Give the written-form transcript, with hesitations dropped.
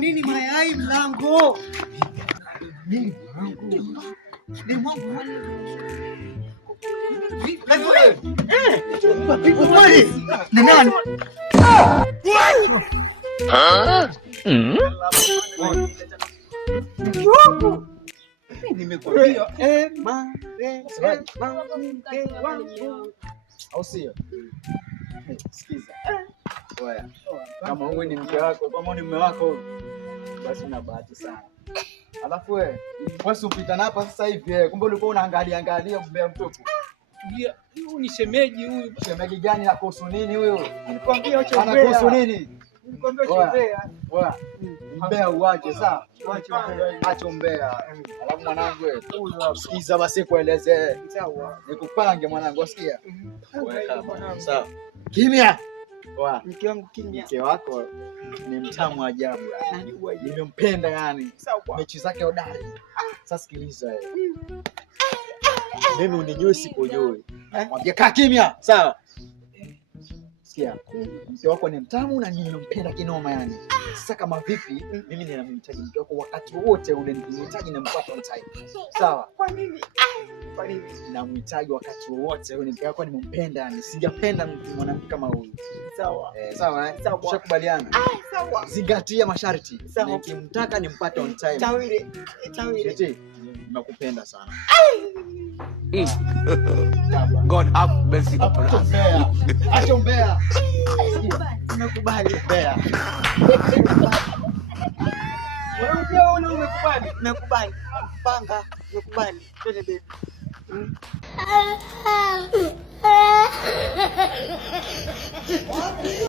Nini mayai mlango? Nini mlango? Ni mwangu. Ni nani? Nimekwambia au sio? Sikiza. Oya. Kama wewe ni mke wako, kama ni mume wako, basi una bahati sana. Alafu wewe upita na hapa sasa hivi, kumbe ulikuwa unaangalia mbea mtoto. Ndio, huyu ni shemeji huyu. Shemeji gani na kuhusu nini huyo? Nilikwambia acha mbea. Anakuhusu nini? Nilikwambia acha mbea. Oya. Mbea uache sawa? Acha mbea. Alafu mwanangu wewe, sikiza basi kuelezee. Sawa. Nikupange mwanangu, sikia. Weka mwanangu. Sawa. Kimya. Oya. Mke wangu kimya. Mke wako ni mtamu ajabu. Nimempenda yani. Mechi zake hodari. Sasa sikiliza wewe. Mimi unijui sikujui. Mwambie kaa kimya. Sawa? Sikia. Mke wako ni mtamu na nimempenda kinoma yani. Sasa kama vipi mimi ninamhitaji mke wako wakati wote ule ninamhitaji na mpaka on time. Sawa? Kwa nini? Kwa nini? Ninamhitaji wakati wote ule mke wako nimempenda yani. Sijapenda mwanamke kama huyu. Sawa. Sawa. Tushakubaliana. Sawa. Zingatia masharti. Sawa. Nikimtaka nimpate on time. Tawile. Tete, nimekupenda sana. God have mercy upon us. Acha umbea. Nimekubali. Umbea. Wewe pia umekubali? Nimekubali. Panga, nimekubali. Twende baby.